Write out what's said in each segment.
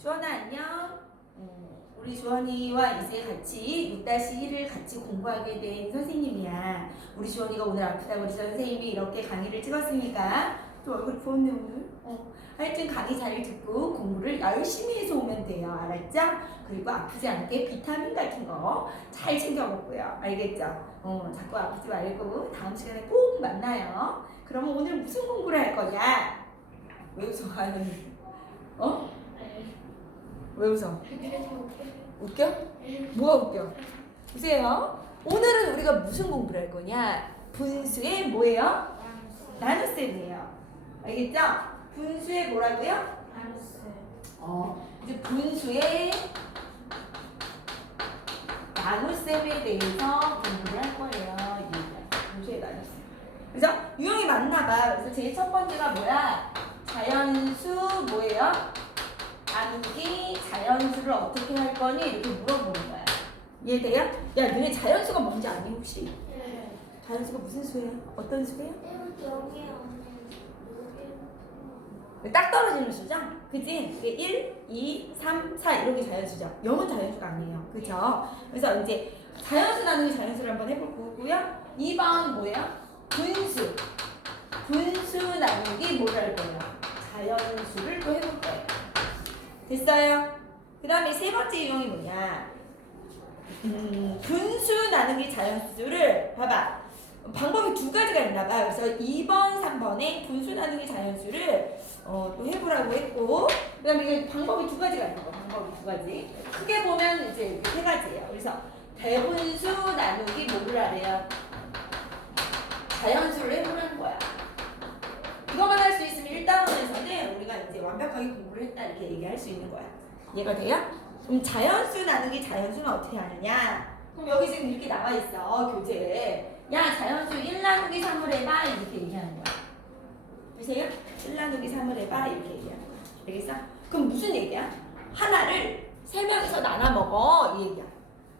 주원아 안녕. 우리 주원이와 이제 같이 6-1을 같이 공부하게 된 선생님이야. 우리 주원이가 오늘 아프다고 우리 선생님이 이렇게 강의를 찍었으니까 또 얼굴 부었네 오늘. 하여튼 강의 잘 듣고 공부를 열심히 해서 오면 돼요. 알았죠? 그리고 아프지 않게 비타민 같은 거 잘 챙겨 먹고요. 알겠죠? 자꾸 아프지 말고 다음 시간에 꼭 만나요. 그러면 오늘 무슨 공부를 할 거냐? 왜 웃어? 하연이? 왜 웃어? 웃겨? 뭐가 웃겨? 보세요. 오늘은 우리가 무슨 공부를 할 거냐? 분수의 뭐예요? 나눗셈이에요. 알겠죠? 분수의 뭐라고요? 이제 분수의 나눗셈에 대해서 공부를 할 거예요. 분수의 나눗셈. 그죠? 유형이 맞나봐. 그래서 제일 첫 번째가 뭐야? 자연수 뭐예요? 나누기 자연수를 어떻게 할 거니? 이렇게 물어보는 거야. 이해돼요? 야, 너네 자연수가 뭔지 아니 혹시? 네. 자연수가 무슨 수예요? 어떤 수예요? 여기요. 딱 떨어지는 수죠? 그치? 이게 1, 2, 3, 4 이런 게 자연수죠. 0은 자연수가 아니에요. 그죠? 그래서 이제 자연수 나누기 자연수를 한번 해볼 거고요. 2번 뭐예요? 분수. 분수 나누기 뭐를 할 거예요? 자연수를 또 해볼 거예요. 됐어요? 그 다음에 세 번째 유형이 뭐냐? 분수 나누기 자연수를 봐봐. 방법이 두 가지가 있나 봐. 그래서 2번, 3번에 분수 나누기 자연수를 또 해보라고 했고, 그 다음에 이게 방법이 두 가지가 있는 거. 방법이 두 가지. 크게 보면 이제 세 가지예요. 그래서 대분수 나누기 뭐를 하래요? 자연수를 해보라는 거야. 이거만 할 수 있으면 1단원에서는 우리가 이제 완벽하게 공부를 했다 이렇게 얘기할 수 있는 거야. 이해가 돼요? 그럼 자연수 나누기 자연수는 어떻게 하느냐? 그럼 여기 지금 이렇게 나와 있어 교재에. 야 자연수 1 나누기 3을 해봐 이렇게 얘기하는 거야. 보세요? 1 나누기 3을 해봐 이렇게 얘기하는 거야. 알겠어? 그럼 무슨 얘기야? 하나를 3명이서 나눠 먹어 이 얘기야.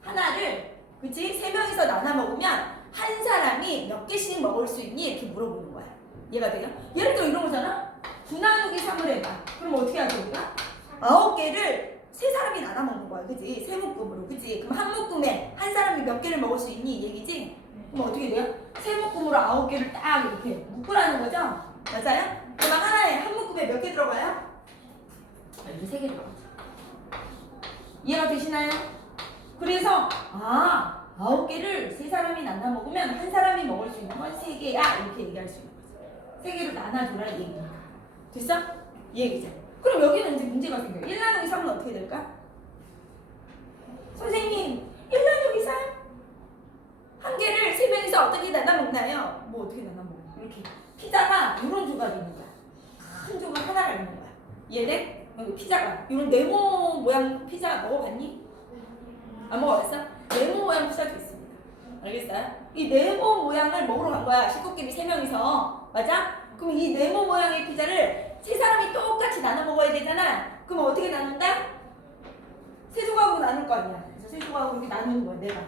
하나를 그치? 3명이서 나눠 먹으면 한 사람이 몇 개씩 먹을 수 있니? 이렇게 물어보는 거야. 이해가 돼요? 예를 들어 이런 거잖아. 9 나누기 3을 해봐. 그럼 어떻게 하죠 우리가? 9개를 세 사람이 나눠 먹는 거야. 그치? 세 묶음으로. 그치? 그럼 한 묶음에 한 사람이 몇 개를 먹을 수 있니? 이 얘기지? 그럼 어떻게 돼요? 세 묶음으로 9개를 딱 이렇게 묶으라는 거죠? 맞아요? 그럼 하나에 한 묶음에 몇 개 들어가요? 여기 3개 들어가죠. 이해가 되시나요? 그래서 9개를 세 사람이 나눠 먹으면 한 사람이 먹을 수 있는 건 3개야 이렇게 얘기할 수 있는 거죠. 3개로 나눠줘라 이 얘기니까. 됐어? 이 얘기죠. 그럼 여기는 이제 문제가 생겨요. 1 나누기 3은 어떻게 될까? 선생님 1 나누기 3? 한 개를 3명이서 어떻게 나눠 먹나요? 뭐 어떻게 나눠 먹어? 이렇게 피자가 이런 조각이 있는 거야. 큰 조각 하나가 있는 거야. 이해돼? 피자가 이런 네모 모양 피자 먹어봤니? 안 먹어봤어? 네모 모양 피자도 있습니다. 알겠어요? 이 네모 모양을 먹으러 간 거야. 식구끼리 3명이서. 맞아? 그럼 이 네모 모양의 피자를 세 사람이 똑같이 나눠 먹어야 되잖아. 그럼 어떻게 나눈다? 세 조각으로 나눌 거 아니야. 그래서 세 조각으로 이렇게 나누는 거야, 내가.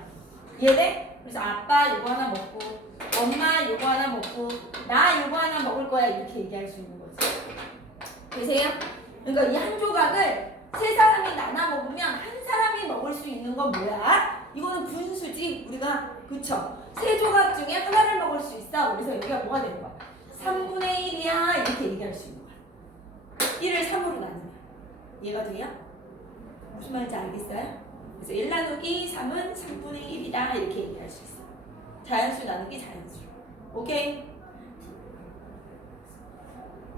이해돼? 그래서 아빠 이거 하나 먹고, 엄마 이거 하나 먹고, 나 이거 하나 먹을 거야. 이렇게 얘기할 수 있는 거지. 되세요? 그러니까 이 한 조각을 세 사람이 나눠 먹으면 한 사람이 먹을 수 있는 건 뭐야? 이거는 분수지. 우리가 그쵸? 세 조각 중에 하나를 먹을 수 있어. 그래서 여기가 뭐가 되는 거야? 3분의 1이야. 이렇게 얘기할 수 있는 거야. 1을 3으로 나누면. 이해가 돼요? 무슨 말인지 알겠어요? 그래서 1 나누기 3은 3분의 1이다. 이렇게 얘기할 수 있어요. 자연수 나누기 자연수. 오케이?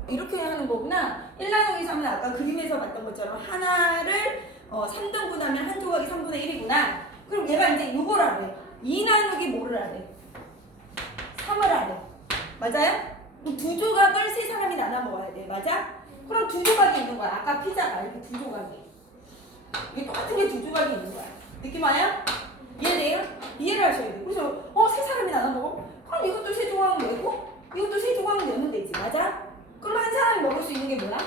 이렇게 하는 거구나. 1 나누기 3은 아까 그림에서 봤던 것처럼 하나를 3등분 하면 한 조각이 3분의 1이구나. 그럼 얘가 이제 이걸 하래. 2 나누기 뭐를 하래? 3을 하래. 맞아요? 두 조각을 세 사람이 나눠 먹어야 돼. 맞아? 그럼 두 조각이 있는 거야. 아까 피자가 이렇게 두 조각이. 이게 똑같은 게 두 조각이 있는 거야. 느낌 와요? 이해돼요? 이해를 하셔야 돼. 그래서 세 사람이 나눠 먹어? 그럼 이것도 세 조각 내고 이것도 세 조각 내면 되지. 맞아? 그럼 한 사람이 먹을 수 있는 게 뭐야?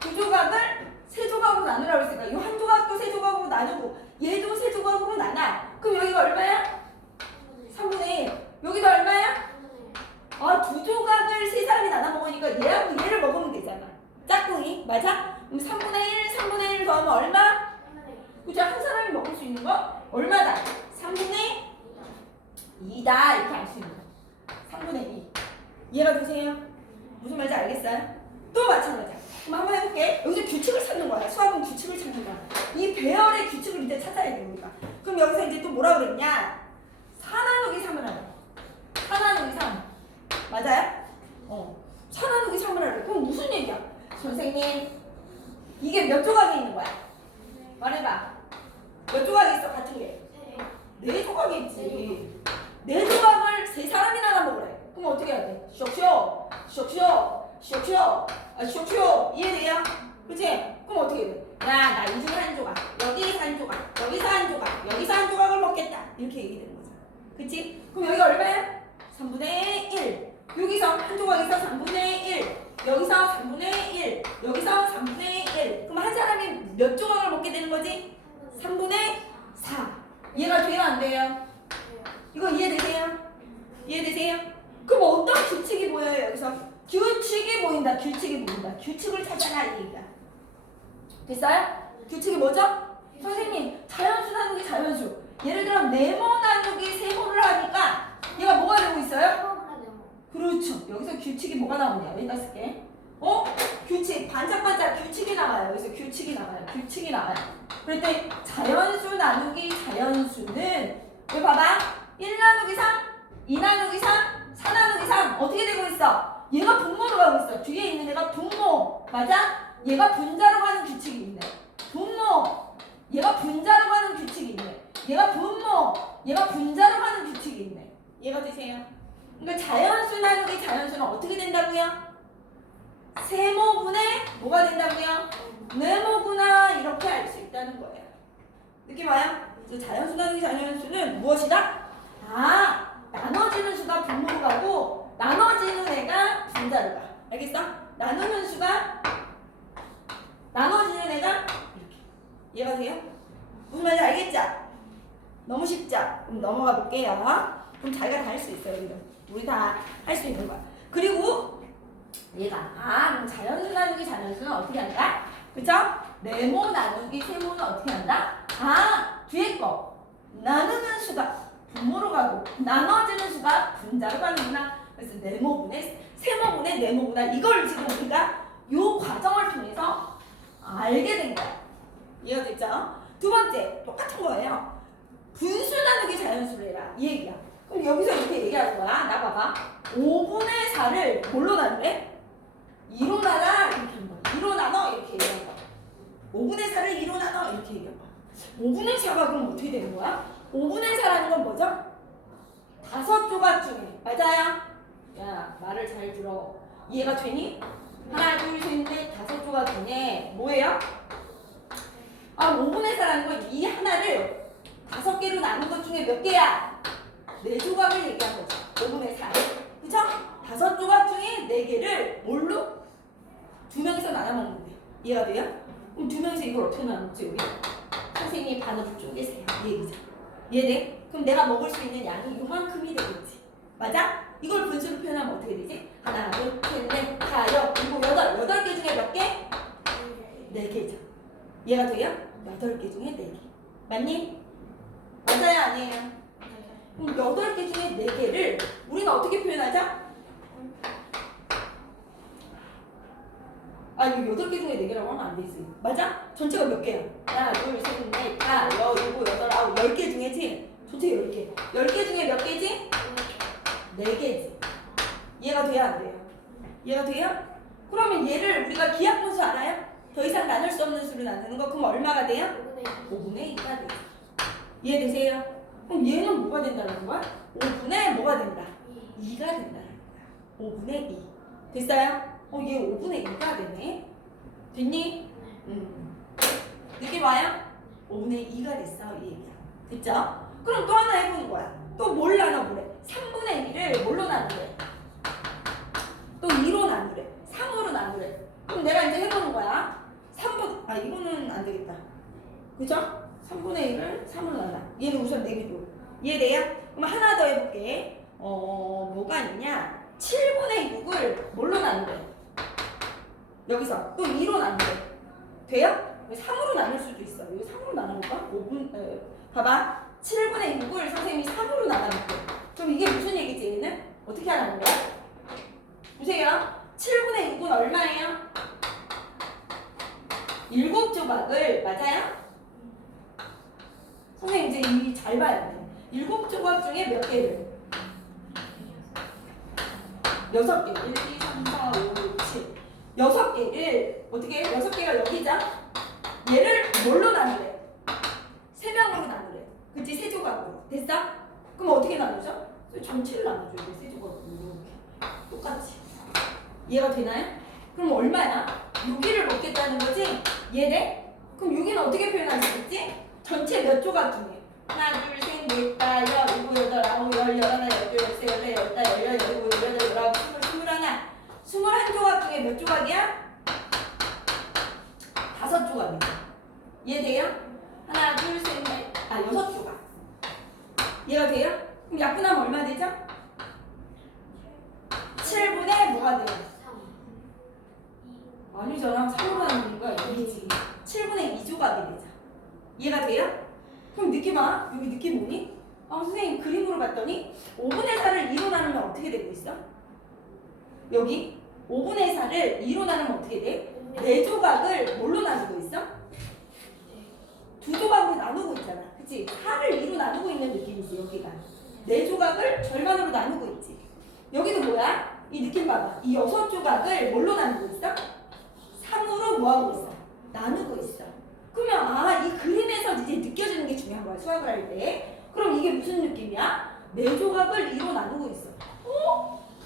두 조각을 세 조각으로 나누라고 했으니까 이 한 조각도 세 조각으로 나누고 얘도 세 조각으로 나눠. 그럼 여기가 얼마야? 3분의 1. 여기도 얼마야? 두 조각을 세 사람이 나눠 먹으니까 얘하고 얘를 먹으면 되잖아. 짝꿍이. 맞아? 그럼 3분의 1, 3분의 1 더하면 얼마? 그죠? 한 사람이 먹을 수 있는 거 얼마다? 3분의 2다 이렇게 알 수 있는 거. 3분의 2. 이해가 되세요? 무슨 말인지 알겠어요? 또 마찬가지야. 그럼 한번 해볼게. 여기서 규칙을 찾는 거야. 수학은 규칙을 찾는 거야. 이 배열의 규칙을 이제 찾아야 됩니다. 그럼 여기서 이제 또 뭐라 그랬냐? 4 나누기 3을 하래. 4 나누기 3. 맞아요? 4 나누기 3을 하래. 그럼 무슨 얘기야? 선생님, 이게 몇 조각이 있는 거야? 말해봐. 몇 조각이 있어? 같은 게? 4조각이 있지. 4조각을 3사람이나 다 먹으래. 그럼 어떻게 해야 돼? 쇼쇼, 쇼쇼, 쇼쇼, 쇼쇼. 이해돼요? 그치? 그럼 어떻게 돼? 야, 나 이 중에 한 조각, 여기서 한 조각, 여기서 한 조각, 여기서 한 조각을 먹겠다. 이렇게 얘기되는 거죠. 그치? 그럼 여기가 얼마야? 3분의 1. 여기서 한 조각에서 3분의 1. 여기서 3분의 1. 여기서 3분의 1. 그럼 한 사람이 몇 조각을 먹게 되는 거지? 3분의 4. 이해가 돼요? 안 돼요? 이거 이해되세요? 이해되세요? 그럼 어떤 규칙이 보여요? 여기서 규칙이 보인다. 규칙이 보인다. 규칙을 찾아라 이 얘기야. 됐어요? 규칙이 뭐죠? 선생님, 자연수 나누기 자연수. 예를 들어 네모 나누기 세모를 하니까 얘가 뭐가 되고 있어요? 그렇죠. 여기서 규칙이 뭐가 나오냐? 여기다 쓸게. 규칙 반짝반짝 규칙이 나와요. 여기서 규칙이 나와요. 규칙이 나와요. 그럴 때 자연수 나누기 자연수는 여기 봐봐. 1 나누기 3, 2 나누기 3, 4 나누기 3 어떻게 되고 있어? 얘가 분모로 가고 있어. 뒤에 있는 애가 분모. 맞아? 얘가 분자로 가는 규칙이 있네. 분모. 얘가 분자로 가는 규칙이 있네. 얘가 분모. 얘가 분자로 가는 규칙이 있네. 이해가 되세요? 그러니까 자연수 나누기 자연수는 어떻게 된다고요? 세모분의 뭐가 된다고요? 네모구나 이렇게 알 수 있다는 거예요. 느낌 와요? 자연수 나누기 자연수는 무엇이다? 나눠지는 수가 분모로 가고 나눠지는 애가 분자로 가. 알겠어? 나누는 수가 나눠지는 애가 이렇게. 이해가 돼요? 무슨 말인지 알겠죠? 너무 쉽죠? 그럼 넘어가 볼게요. 그럼 자기가 다 할 수 있어요. 우리 다 할 수 있는 거야. 그리고 얘가 그럼 자연수 나누기 자연수는 어떻게 한다? 그쵸? 네모 나누기 세모는 어떻게 한다? 뒤에 거 나누는 수가 분모로 가고 나눠지는 수가 분자로 가는구나. 그래서 네모분의 세모분의 네모구나. 이걸 지금 우리가 요 과정을 통해서 알게 된 거야. 이해가 됐죠? 두 번째 똑같은 거예요. 분수 나누기 자연수를 해라 이 얘기야. 그럼 여기서 이렇게 얘기하는 거야. 나 봐봐. 5분의 4를 뭘로 나누래? 2로 나눠 이렇게 한 거야. 2로 나눠 이렇게 얘기한 거야. 5분의 4를 2로 나눠 이렇게 얘기한 거야. 5분의 4가 그럼 어떻게 되는 거야? 5분의 4라는 건 뭐죠? 5조각 중에 맞아요? 야 말을 잘 들어. 이해가 되니? 하나 둘 셋 넷 5조각 중에 뭐예요? 5분의 4라는 건 이 하나를 5개로 나눈 것 중에 몇 개야? 4조각을 얘기한 거죠. 5분의 4. 그쵸? 5조각 중에 4개를 뭘로? 2명이서 나눠 먹는데. 이해가 돼요? 그럼 2명이서 이걸 어떻게 나눴지 우리? 선생님이 반으로 쪼개세요. 이 얘기죠. 이해돼? 그럼 내가 먹을 수 있는 양이 요만큼이 되겠지. 맞아? 이걸 분수로 표현하면 어떻게 되지? 하나, 둘, 셋, 넷, 다, 여, 일곱, 여덟. 8개 중에 몇 개? 4개죠. 이해가 돼요? 8개 중에 4개. 맞니? 맞아요? 아니에요? 그럼 8개 중에 4개를 우리는 어떻게 표현하자? 이거 8개 중에 4개라고 하면 안 되지. 맞아? 전체가 몇 개야? 하나, 둘, 셋, 넷, 다, 여, 일곱, 여덟, 아홉, 10개 중에지? 전체 10개. 10개 중에 몇 개지? 4개지. 이해가 돼야 안 돼요? 이해가 돼요? 그러면 얘를 우리가 기하분수 알아요? 더 이상 나눌 수 없는 수를 나누는 거 그럼 얼마가 돼요? 5분의 2가 돼요. 이해되세요? 그럼 얘는 뭐가 된다는 거야? 5분의 뭐가 된다? 2가 된다는 거야. 5분의 2. 됐어요? 얘 5분의 2가 되네. 됐니? 느낌 와요? 5분의 2가 됐어 이 얘기야. 됐죠? 그럼 또 하나 해보는 거야. 또 뭘 나눠보래? 3분의 2를 뭘로 나누래? 또 2로 나누래. 3으로 나누래. 그럼 내가 이제 해보는 거야. 3분, 이거는 안 되겠다. 그죠? 3분의 1을 3으로 나눠. 얘는 우선 내비도. 이해돼요? 그럼 하나 더 해볼게. 뭐가 있냐? 7분의 6을 뭘로 나누래? 여기서 또 2로 나누래. 돼요? 3으로 나눌 수도 있어. 이거 3으로 나눠볼까? 5분, 봐봐. 7분의 6을 선생님이 3으로 나눠볼게. 그럼 이게 무슨 얘기지, 얘는? 어떻게 하는 거야? 보세요. 7분의 6은 얼마예요? 7조각을, 맞아요? 선생님 이제 이 잘 봐야 돼. 7조각 중에 몇 개를? 6개. 1, 2, 3, 4, 5, 6, 7. 6개를 어떻게 해? 6개가 여기죠? 얘를 뭘로 나누래? 3명으로 나누래. 그치? 3조각으로. 됐어? 그럼 어떻게 나누죠? 전체를 나눠줘야 돼. 3조각으로. 이렇게. 똑같이. 이해가 되나요? 그럼 얼마야? 6일을 먹겠다는 거지? 얘네? 그럼 6일은 어떻게 표현할 수 있지? 전체 몇 조각 중에? 하나, 둘, 셋, 넷, 다, 여, 일곱, 여덟, 아홉, 열, 열하나, 열둘, 열세, 열네, 열다, 열여, 열일곱, 열여덟, 열아홉, 스물, 스물하나. 21조각 중에 몇 조각이야? 5조각이야. 이해돼요? 하나, 둘, 셋, 넷, 6조각. 이해가 돼요? 그럼 약분하면 얼마 되죠? 7분의 뭐가 돼요? 아니잖아. 3으로 나누는 거야. 2지. 7분의 2조각이 되죠. 이해가 돼요? 그럼 느낌 와? 여기 느낌 뭐니? 선생님 그림으로 봤더니 5분의 4를 2로 나누면 어떻게 되고 있어? 여기 5분의 4를 2로 나누면 어떻게 돼? 4조각을 뭘로 나누고 있어? 2조각으로 나누고 있잖아. 그치? 4를 2로 나누고 있는 느낌이지 여기가. 4조각을 절반으로 나누고 있지. 여기도 뭐야? 이 느낌 봐봐. 이 6조각을 뭘로 나누고 있어? 3으로 뭐하고 있어? 나누고 있어. 그러면 이 그림에서 이제 느껴지는 게 중요한 거야. 수학을 할 때. 그럼 이게 무슨 느낌이야? 4조각을 2로 나누고 있어.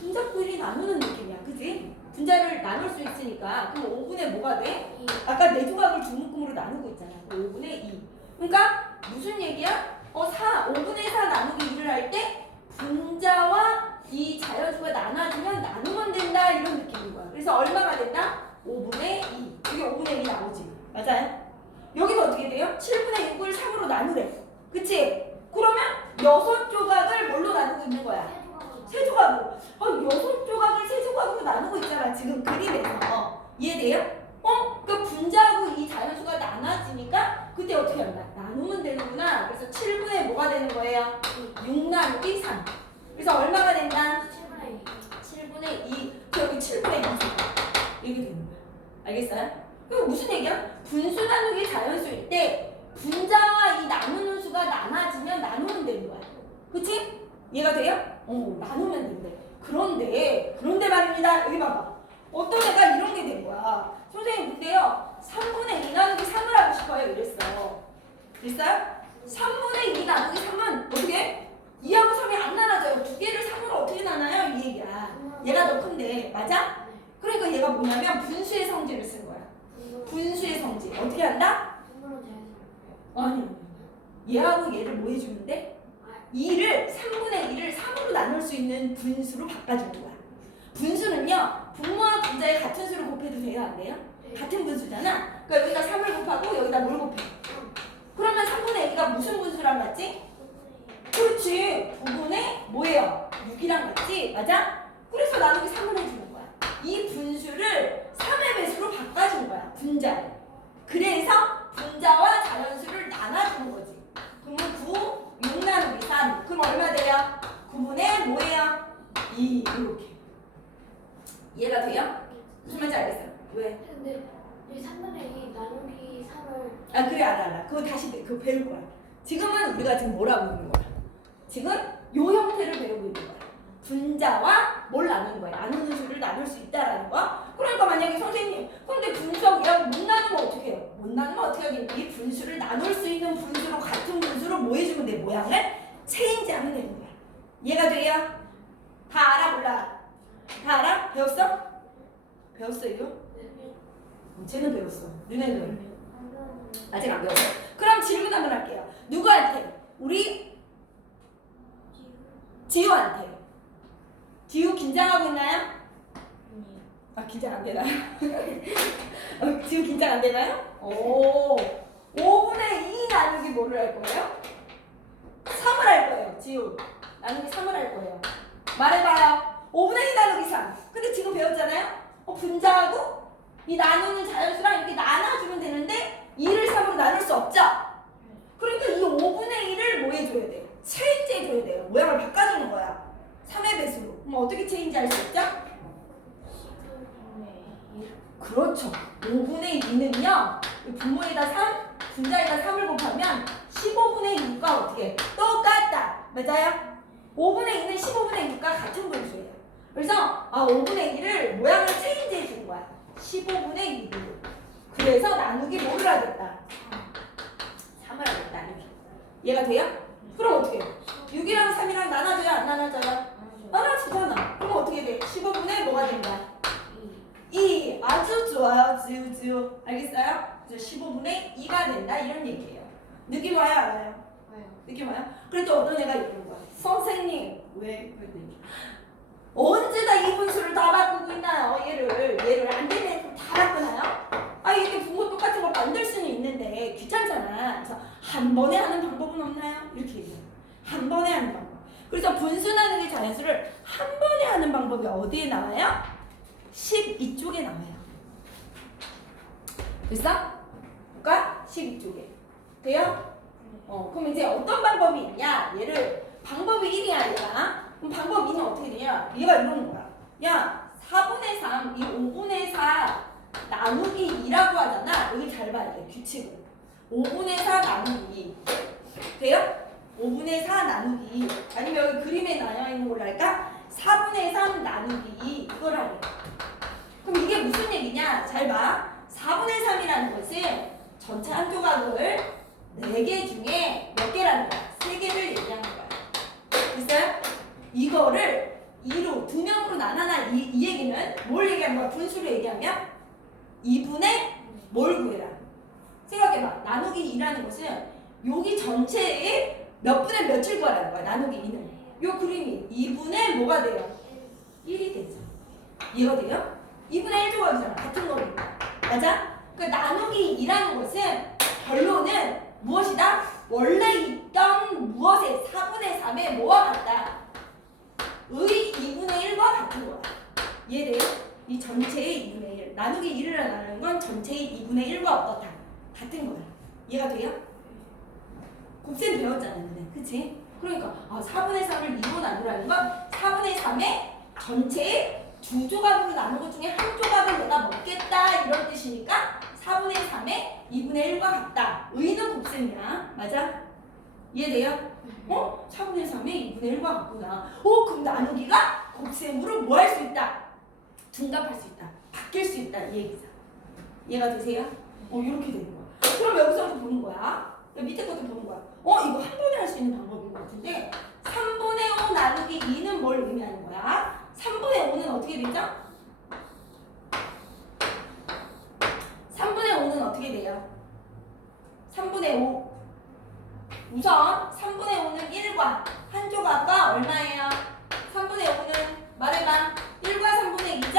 분자끼리 나누는 느낌이야. 그지? 분자를 나눌 수 있으니까. 그럼 5분의 뭐가 돼? 아까 4조각을 주묶음으로 나누고 있잖아. 5분의 2. 그러니까 무슨 얘기야? 5분의 4 나누기 2를 할 때 분자와 이 자연수가 나눠주면 나누면 된다. 이런 느낌인 거야. 그래서 얼마가 된다? 5분의 2. 이게 5분의 2 나오지. 맞아요? 여기도 어떻게 돼요? 7분의 6을 3으로 나누래. 그치? 그러면 6조각을 뭘로 나누고 있는 거야? 3조각으로. 6조각을 3조각으로 나누고 있잖아. 지금 그림에서. 이해돼요? 그 분자하고 이 자연수가 나눠지니까 그때 어떻게 한다? 나누면 되는구나. 그래서 7분의 뭐가 되는 거예요? 6 나누기 3. 그래서 얼마가 된다? 7분의 2. 여기 7분의 2조각. 이렇게 되는 거야. 알겠어요? 그럼 무슨 얘기야? 분수 나누기 자연수일 때 분자와 이 나누는 수가 나눠지면 나누면 되는 거야. 그치? 이해가 돼요? 나누면 된대. 그런데 말입니다. 여기 봐봐. 어떤 애가 이런 게 된 거야. 선생님 근데요 3분의 2 나누기 3을 하고 싶어요. 이랬어. 됐어요? 3분의 2 나누기 3은 어떻게? 2하고 3이 안 나눠져요. 두 개를 3으로 어떻게 나눠요? 이 얘기야. 얘가 더 큰데. 맞아? 그러니까 얘가 뭐냐면 분수의 성질을 쓴 거야. 분수의 성질. 어떻게 한다? 아니. 얘하고 얘를 뭐 해주는데? 3분의 2를 3으로 나눌 수 있는 분수로 바꿔주는 거야. 분수는요. 분모와 분자의 같은 수를 곱해도 돼요? 안 돼요? 같은 분수잖아. 그러니까 여기다 3을 곱하고 여기다 뭘 곱해? 그러면 3분의 2가 무슨 분수랑 같지? 그렇지. 9분의 뭐예요? 6이랑 같지? 맞아? 그래서 나누기 3을 해주는 거야. 이 분수를 3의 배수로 바꿔준 거야. 분자를. 그래서 분자와 자연수를 나눠주는 거지. 그러면 9, 6 나누기 3. 그럼 얼마 돼요? 9분의 뭐예요? 2 이렇게. 이해가 돼요? 무슨 말인지 알겠어요? 왜? 근데 이 3분의 2 나누기 3을 그래 알아. 그거 다시 그거 배울 거야. 지금은 우리가 지금 뭘 하고 있는 거야? 지금 요 형태를 배우고 있는 거야. 분자와 뭘 나누는 거야? 나누는 수를 나눌 수 있다라는 거. 그러니까 만약에 선생님, 근데 분수하고 못 나누면 어떻게 해요? 못 나누면 어떻게 하겠니? 이 분수를 나눌 수 있는 분수로 같은 분수로 뭐 해주면 돼? 모양을 체인지하면 되는 거야. 이해가 돼요? 다 알아 몰라? 다 알아? 배웠어? 배웠어 이거? 쟤는 배웠어. 너네는 아직 안 배웠어. 그럼 질문 한번 할게요. 누구한테? 우리 지우한테. 지우 긴장하고 있나요? 긴장 안 되나요? 지우 긴장 안 되나요? 5분의 2 나누기 뭐를 할 거예요? 3을 할 거예요. 지우 나누기 3을 할 거예요. 말해봐요. 5분의 2 나누기 3. 근데 지금 배웠잖아요? 분자하고 이 나누는 자연수랑 이렇게 나눠주면 되는데 수 없죠? 그러니까 이 5분의 1을 뭐 해줘야 돼? 체인지 해줘야 돼요. 모양을 바꿔주는 거야. 3의 배수로. 그럼 어떻게 체인지 할 수 있죠? 15분의 1. 그렇죠. 5분의 2는요. 분모에다 3, 분자에다 3을 곱하면 15분의 2과 어떻게? 똑같다. 맞아요? 5분의 2는 15분의 6과 같은 분수예요. 그래서 5분의 1을 모양을 체인지 해주는 거야. 15분의 2로. 그래서 나누기 뭐를 하겠다? 3을 하겠다. 이렇게. 이해가 돼요? 그럼 어떻게 해? 6이랑 3이랑 나눠줘요? 안 나눠줘요? 나눠주잖아. 그럼 어떻게 돼? 15분의 뭐가 된다? 2. 아주 좋아요. 지우. 알겠어요? 그래서 15분의 2가 된다. 이런 얘기예요. 느낌 와요? 알아요? 느낌 와요? 그래도 어떤 애가 이러는 거야. 선생님, 왜? 언제 다 이 분수를 다 바꾸고 있나요? 얘를 안 되면 다 바꾸나요? 이게 분모 똑같은 걸 만들 수는 있는데 귀찮잖아. 그래서 한 번에 하는 방법은 없나요? 이렇게 얘기해요. 한 번에 하는 방법. 그래서 분수 나누기 자연수를 한 번에 하는 방법이 어디에 나와요? 12쪽에 나와요. 됐어? 볼까? 12쪽에. 돼요? 그럼 이제 어떤 방법이 있냐? 얘를 방법이 1이 아니라 그럼 방법 2는 어떻게 되냐? 얘가 이러는 거야. 야, 4분의 3, 이 5분의 4 나누기 2라고 하잖아. 여기 잘 봐야 돼, 규칙을. 5분의 4 나누기 2. 돼요? 5분의 4 나누기 2. 아니면 여기 그림에 나와 있는 걸로 할까? 4분의 3 나누기 2. 이걸 하래. 그럼 이게 무슨 얘기냐? 잘 봐. 4분의 3이라는 것은 전체 한 조각을 4개 중에 몇 개라는 거야? 3개를 얘기하는 거야. 됐어요? 이거를 2로, 2명으로 나눠나 이 얘기는 뭘 얘기하는 거야? 분수로 얘기하면 2분의 뭘 구해라. 생각해봐. 나누기 2라는 것은 여기 전체에 몇 분의 몇을 구하라는 거야. 나누기 2는. 요 그림이 2분의 뭐가 돼요? 1이 되죠. 이해가 돼요? 2분의 1 조각이잖아. 같은 거니까. 맞아? 그 나누기 2라는 것은 결론은 무엇이다? 원래 있던 무엇의 4분의 3의 뭐와 같다? 의 2분의 1과 같은 거야. 이해돼요? 이 전체의 2분의 1. 나누기 1을 나누는 건 전체의 2분의 1과 어떻다? 같은 거야. 이해가 돼요? 곱셈 배웠잖아, 너네. 그치? 그러니까 4분의 3을 2로 나누라는 건 4분의 3의 전체의 2조각으로 나눈 것 중에 한 조각을 내가 먹겠다 이런 뜻이니까 4분의 3의 2분의 1과 같다. 의는 곱셈이야. 맞아? 이해돼요? 4분의 3의 2분의 1과 같구나. 그럼 나누기가 곱셈으로 뭐 할 수 있다? 둔갑할 수 있다. 바뀔 수 있다. 이 얘기죠. 이해가 되세요? 이렇게 되는 거야. 그럼 여기서도 보는 거야. 밑에 것도 보는 거야. 이거 한 번에 할 수 있는 방법인 것 같은데 3분의 5 나누기 2는 뭘 의미하는 거야? 3분의 5는 어떻게 되죠? 3분의 5는 어떻게 돼요? 3분의 5 우선 3분의 5는 1과 한 조각과 얼마예요? 3분의 5는 말해봐. 1과 3분의 2죠?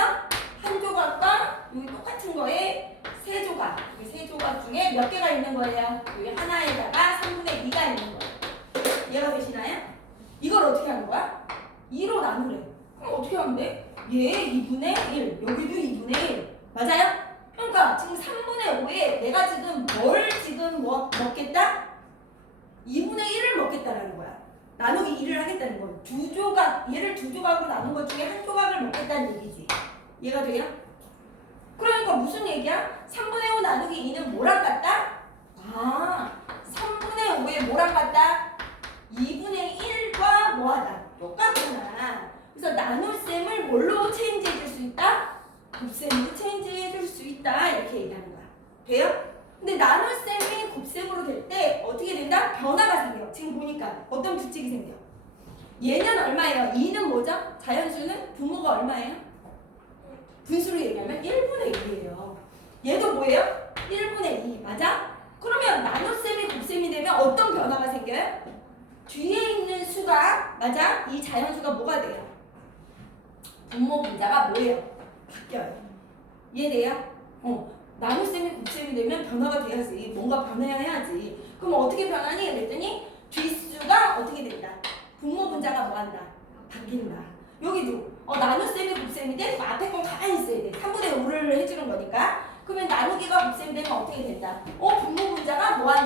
한 조각과 여기 똑같은 거에 세 조각. 이 세 조각 중에 몇 개가 있는 거예요? 여기 하나에다가 3분의 2가 있는 거예요. 이해가 되시나요? 이걸 어떻게 하는 거야? 2로 나누래. 그럼 어떻게 하면 돼? 얘 2분의 1, 여기도 2분의 1. 맞아요? 그러니까 지금 3분의 5에 내가 지금 뭘 지금 먹겠다? 2분의 1을 먹겠다라는 거야. 나누기 2를 하겠다는 거야. 두 조각, 얘를 두 조각으로 나눈 것 중에 한 조각을 먹겠다는 얘기지. 이해가 돼요? 그러니까 무슨 얘기야? 3분의 5 나누기 2는 뭐랑 같다? 3분의 5에 뭐랑 같다? 2분의 1과 뭐하다? 똑같구나. 그래서 나눗셈을 뭘로 체인지 해줄 수 있다? 곱셈으로 체인지 해줄 수 있다. 이렇게 얘기하는 거야. 돼요? 근데 나눗셈이 곱셈으로 될 때 어떻게 된다? 변화가 생겨. 지금 보니까 어떤 규칙이 생겨. 얘는 얼마예요? 2는 뭐죠? 자연수는 분모가 얼마예요? 분수로 얘기하면 1분의 1이에요. 얘도 뭐예요? 1분의 2. 맞아? 그러면 나눗셈이 곱셈이 되면 어떤 변화가 생겨요? 뒤에 있는 수가 맞아? 이 자연수가 뭐가 돼요? 분모 분자가 뭐예요? 바뀌어요. 이해돼요? 나눗셈이 곱셈이 되면 변화가 돼야지. 뭔가 변해야지. 그럼 어떻게 변하니? 그랬더니 뒷수가 어떻게 된다? 분모 분자가 뭐한다? 바뀐다. 여기도 나눗셈이 곱셈이 돼? 앞에 건 가만히 있어야 돼. 3분의 5를 해주는 거니까. 그러면 나누기가 곱셈이 되면 어떻게 된다? 분모 분자가 뭐한다?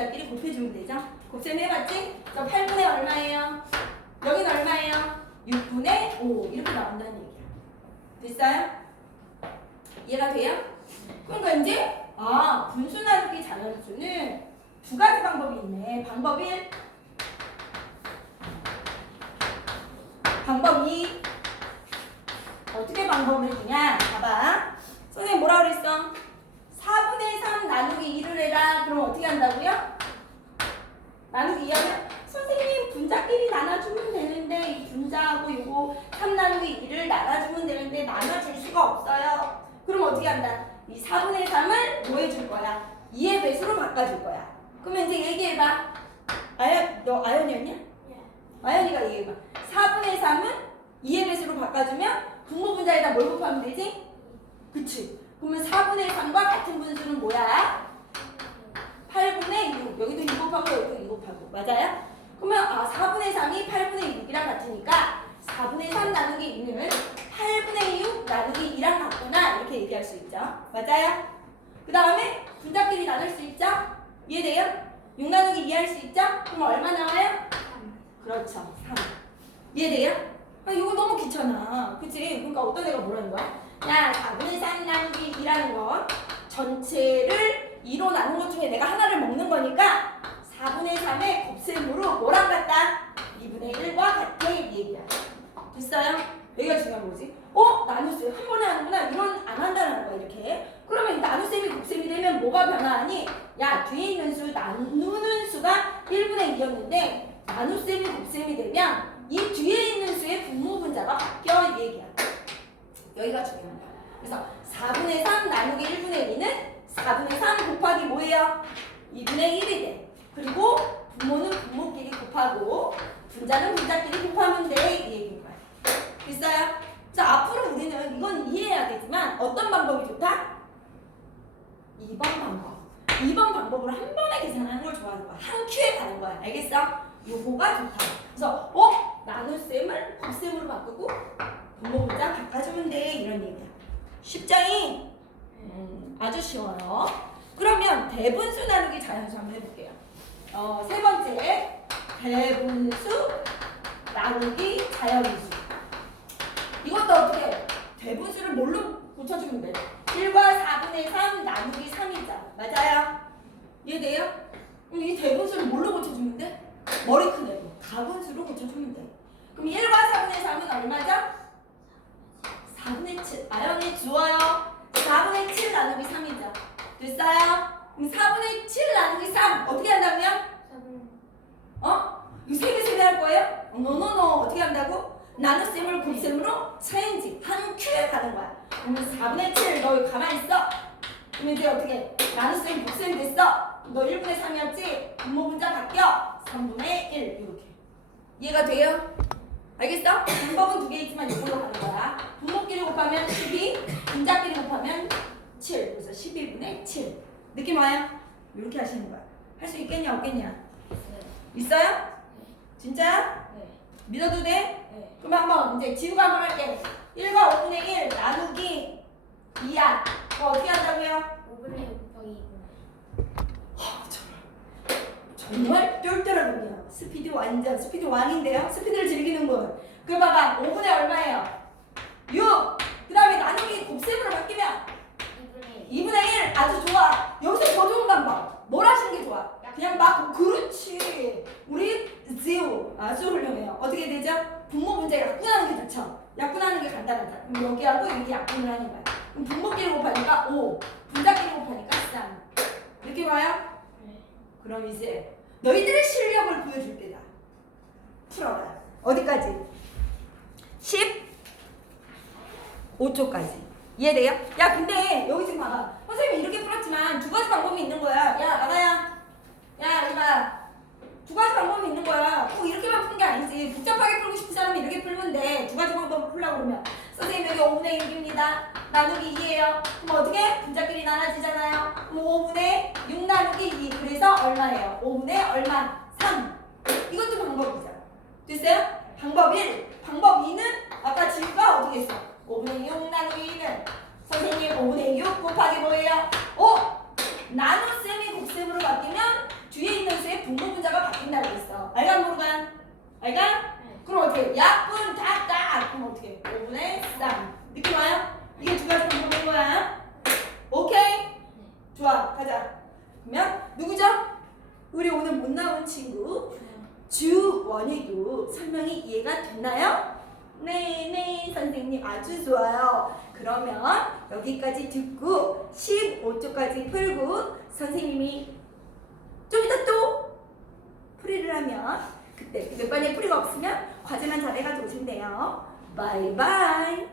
분자끼리 곱해주면 되죠. 곱셈 해봤지? 저 8분의 얼마예요? 여긴 얼마예요? 6분의 5 이렇게 나온다는 얘기야. 됐어요? 이해가 돼요? 그러니까 이제 분수 나누기 자연수는 두 가지 방법이 있네. 방법 1, 방법 2. 어떻게 방법을 해주냐? 봐봐. 선생님 뭐라 그랬어? 4분의 3 나누기 2를 해라. 그럼 어떻게 한다고요? 나누기 2 하면 선생님 분자끼리 나눠주면 되는데 이 분자하고 이거 3 나누기 2를 나눠주면 되는데 나눠줄 수가 없어요. 그럼 어떻게 한다? 이 4분의 3을 뭐 해줄 거야? 2의 배수로 바꿔줄 거야. 그러면 이제 얘기해봐. 너 아연이었냐? 예. 아연이가 얘기해봐. 4분의 3은 2의 배수로 바꿔주면 분모 분자에다 뭘 곱하면 되지? 그치? 그러면 4분의 3과 같은 분수는 뭐야? 8분의 6. 여기도 2 곱하고 여기도 2 곱하고. 맞아요? 그러면 4분의 3이 8분의 6이랑 같으니까 4분의 3 나누기 2는 8분의 6 나누기 2랑 같구나. 이렇게 얘기할 수 있죠. 맞아요? 그 다음에 분자끼리 나눌 수 있죠? 이해돼요? 6 나누기 2 할 수 있죠? 그럼 얼마 나와요? 그렇죠. 3. 이해돼요? 이거 너무 귀찮아. 그치? 그러니까 어떤 애가 뭐라는 거야? 야, 4분의 3 나누기 2라는 건 전체를 2로 나눈 것 중에 내가 하나를 먹는 거니까 4분의 3의 곱셈으로 뭐랑 같다? 2분의 1과 같아. 이 얘기야. 됐어요? 여기가 중요한 거지. 나눗셈 한 번에 하는구나. 이런 안 한다는 거야. 이렇게. 그러면 이 나눗셈이 곱셈이 되면 뭐가 변화하니? 야, 뒤에 있는 수 나누는 수가 1분의 2였는데 나눗셈이 곱셈이 되면 이 뒤에 있는 수의 분모 분자가 바뀌어. 이 얘기야. 여기가 중요한 거야. 그래서 4분의 3 나누기 1분의 2는 4분의 3 곱하기 뭐예요? 2분의 1이 돼. 그리고 분모는 분모끼리 곱하고 분자는 분자끼리 곱하면 돼. 이 얘기인 거야. 됐어요? 자, 앞으로 우리는 이건 이해해야 되지만 어떤 방법이 좋다? 2번 방법. 2번 방법으로 한 번에 계산하는 걸 좋아하는 거야. 한 큐에 가는 거야. 알겠어? 요거가 좋다. 그래서 나눗셈을 곱셈으로 바꾸고 분모 분자 바꿔주면 돼. 이런 얘기야. 쉽죠잉? 아주 쉬워요. 그러면 대분수 나누기 자연수 한번 해볼게요. 세 번째 대분수 나누기 자연수. 이것도 어떻게 해? 대분수를 뭘로 고쳐주면 돼? 1과 4분의 3 나누기 3이자. 맞아요? 이해돼요? 그럼 이 대분수를 뭘로 고쳐주면 돼? 머리 큰 애로 다분수로 고쳐주면 돼. 그럼 1과 4분의 3은 얼마죠? 4분의 7. 아연이 주어요. 4분의 7 나누기 3이죠. 됐어요? 그럼 4분의 7 나누기 3 어떻게 한다고요? 이거 세개 세배할 거예요? 노노노. 어떻게 한다고? 나눗셈을 곱셈으로 체인지 한 큐에 가는 거야. 그러면 4분의 7 너 여기 가만히 있어. 그럼 이제 어떻게? 나눗셈 곱셈 됐어. 너 1분의 3이었지? 분모 분자 바뀌어. 3분의 1 이렇게. 이해가 돼요? 알겠어? 방법은 두 개 있지만 이걸로 가는 거야. 분모끼리 곱하면 12, 분자끼리 곱하면 7. 그래서 12분의 7. 느낌 와요? 이렇게 하시는 거야. 할 수 있겠냐 없겠냐? 있어요? 진짜? 네. 믿어도 돼? 네. 그럼 한번 이제 지우가 한번 할게. 1과 5분의 1 나누기 2야. 그거 어떻게 한다고요? 5분의 6 곱하기 2분의 정말 똘똘하군요. 스피드 완전 스피드 왕인데요. 스피드를 즐기는군. 그 봐봐. 5분의 얼마예요? 6. 그 다음에 나누기 곱셈으로 바뀌면 2분의 2분의 1. 아주 좋아. 여기서 더 좋은 방법. 뭘 하시는 게 좋아? 그냥 막 그렇지. 우리 지우 아주 훌륭해요. 어떻게 되죠? 분모 분자 약분하는 게 좋죠. 약분하는 게 간단하다. 그럼 여기하고 이렇게 약분을 하는 거야. 그럼 분모끼리 곱하니까 5. 분자끼리 곱하니까 3. 이렇게 와요? 네. 그럼 이제 너희들의 실력을 보여줄 때다. 풀어라. 어디까지? 15초까지. 이해돼요? 야, 근데 여기 지금 봐봐. 선생님이 이렇게 풀었지만 두 가지 방법이 있는 거야. 야, 나가야. 야, 이봐. 두 가지 방법이 있는 거야. 꼭 이렇게만 푸는 게 아니지. 복잡하게 풀고 싶은 사람이 이렇게 풀면 돼. 두 가지 방법을 풀려고 그러면. 선생님 여기 5분의 6입니다. 나누기 2예요. 그럼 어떻게? 분자끼리 나눠지잖아요. 그럼 5분의 6 나누기 2. 그래서 얼마예요? 5분의 얼마? 3. 이것도 방법이죠. 됐어요? 방법 1. 방법 2는 아까 지우가 어떻게 했어? 5분의 6 나누기 2는 선생님 5분의 6 곱하기 뭐예요? 나눗셈이 곱셈으로 바뀌면 뒤에 잘 가? 그럼 어떻게? 약분 닭닭. 그럼 어떻게? 5분의 3. 느낌 와요? 이게 두 가지 방법인 거야. 오케이? 좋아. 가자. 그러면 누구죠? 우리 오늘 못 나온 친구 주원이도 설명이 이해가 됐나요? 네, 선생님 아주 좋아요. 그러면 여기까지 듣고 15초까지 풀고 선생님이 좀 이따 또 풀이를 하면 그때 몇 번에 풀이가 없으면 과제만 잘해가지고 오시면 돼요. 바이바이.